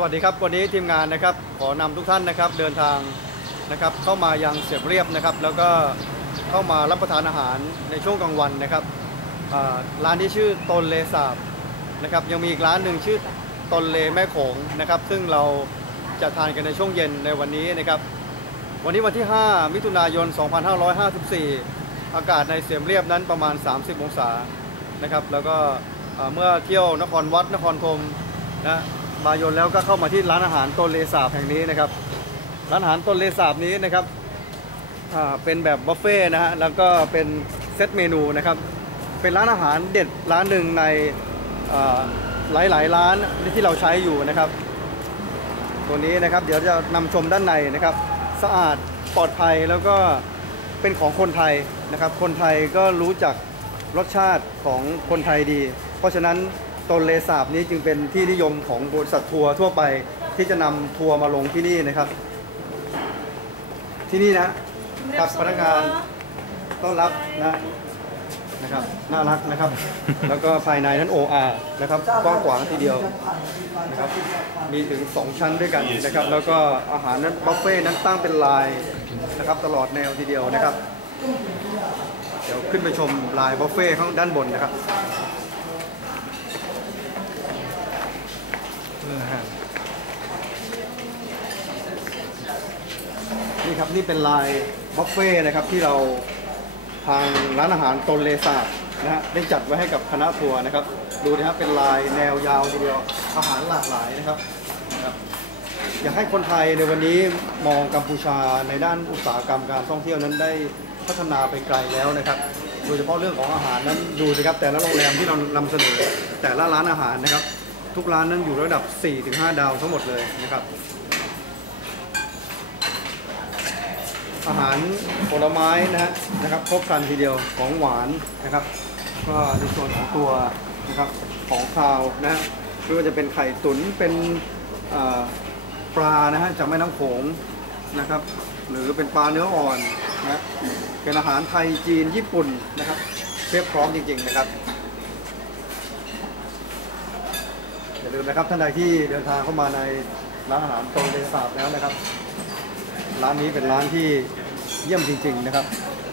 สวัสดีครับวันนี้ทีมงานนะครับขอนำทุกท่านนะครับเดินทางนะครับเข้ามายังเสียบเรียบนะครับ แล้วก็เข้ามารับประทานอาหารในช่วงกลางวันนะครับร้านที่ชื่อตนเลสาบนะครับยังมีอีกร้านหนึ่งชื่อตนเลแม่โขงนะครับ ซึ่งเราจะทานกันในช่วงเย็นในวันนี้นะครับวันนี้วันที่ 5 มิถุนายน 2554 อากาศในเสียมเรียบนั้นประมาณ 30 องศานะครับแล้วก็เอ่อเมื่อเที่ยวนครวัดนครธมนะ มายนแล้วก็เข้ามาที่ร้านอาหารต้นเลสาบแห่งนี้นะครับ ร้านอาหารต้นเลสาบนี้นะครับเป็นแบบบุฟเฟ่นะฮะแล้วก็เป็นเซตเมนูนะครับ เป็นร้านอาหารเด็ดร้านหนึ่งในอ่ายหลายร้านที่เราใช้อยู่นะครับ ตัวนี้นะครับเดี๋ยวจะนำชมด้านในนะครับ สะอาดปลอดภัยแล้วก็เป็นของคนไทยนะครับ คนไทยก็รู้จักรสชาติของคนไทยดี เพราะฉะนั้น ตนเลสาบนี้จึงเป็นที่นิยมของบริษัททัวร์ทั่วไปที่จะนำทัวร์มาลงที่นี่นะครับ ที่นี่นะครับพนักงานต้อนรับนะนะครับน่ารักนะครับ แล้วก็ภายในนั้น OR นะครับกว้างขวางทีเดียวนะครับมีถึง 2 ชั้นด้วยกันนะครับ แล้วก็อาหารนั้นบุฟเฟ่ต์นั้นตั้งเป็นลายนะครับ ตลอดแนวทีเดียวนะครับ เดี๋ยวขึ้นไปชมลายบุฟเฟ่ต์ข้างด้านบนนะครับ นี่ครับนี่เป็นลายบุฟเฟ่ต์นะครับที่เราทางร้านอาหารตนเลสานะฮะได้จัดไว้ให้กับคณะทัวร์นะครับ ดูนะครับเป็นลายแนวยาวทีเดียวอาหารหลากหลายนะครับอยากให้คนไทยในวันนี้มองกัมพูชาในด้านอุตสาหกรรมการท่องเที่ยวนั้นได้พัฒนาไปไกลแล้วนะครับ โดยเฉพาะเรื่องของอาหารนั้นดูสิครับแต่ละโรงแรมที่เรานำเสนอแต่ละร้านอาหารนะครับ ทุกร้านนั้นอยู่ระดับ 4-5 ดาวทั้งหมดเลยนะครับ อาหารผลไม้นะฮะนะครับครบครันทีเดียวของหวานนะครับ ก็ในส่วนของตัวนะครับของคาวนะฮะไม่ว่าจะเป็นไข่ตุ๋นเป็นปลานะฮะจากแม่น้ำโขงนะครับ หรือเป็นปลาเนื้ออ่อนนะเป็นอาหารไทยจีนญี่ปุ่นนะครับเพียบพร้อมจริง ๆ นะครับ อย่าลืมนะครับท่านใดที่เดินทางเข้ามาในร้านอาหารโตเลสาบแล้วนะครับ ร้านนี้เป็นร้านที่เยี่ยมจริง ๆนะครับ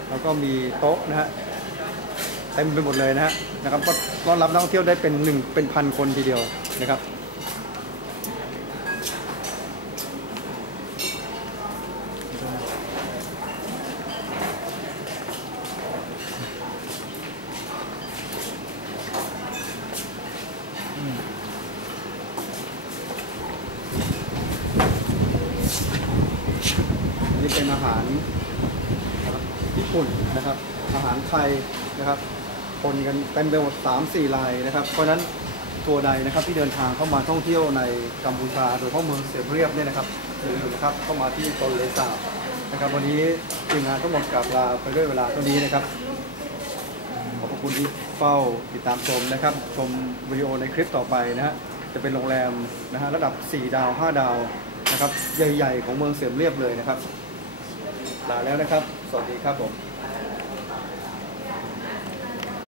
แล้วก็มีโต๊ะนะฮะเต็มไปหมดเลยนะฮะนะครับก็ต้อนรับนักท่องเที่ยวได้เป็นหนึ่งเป็นพันคนทีเดียวนะครับาหารญี่ปุ่นนะครับ อาหารไทยนะครับคนกันเต็มไปหมด3 4ลายนะครับ เพราะฉะนั้นทัวใดนะครับที่เดินทางเข้ามาท่องเที่ยวในกัมพูชา โดยเฉพาะเมืองเสียมเรียบเนี่ยนะครับอย่าลืมนะครับเข้ามาที่ตนเลสาบนะครับ วันนี้ทีมงานทั้งหมดกลับลาไปด้วยเวลาเท่านี้นะครับ ขอบพระคุณที่เฝ้าติดตามชมนะครับ ชมวิดีโอในคลิปต่อไปนะฮะจะเป็นโรงแรมนะฮะระดับ 4 ดาว 5 ดาวนะครับใหญ่ ๆ ของเมืองเสียมเรียบเลยนะครับ ลาแล้วนะครับ สวัสดีครับผม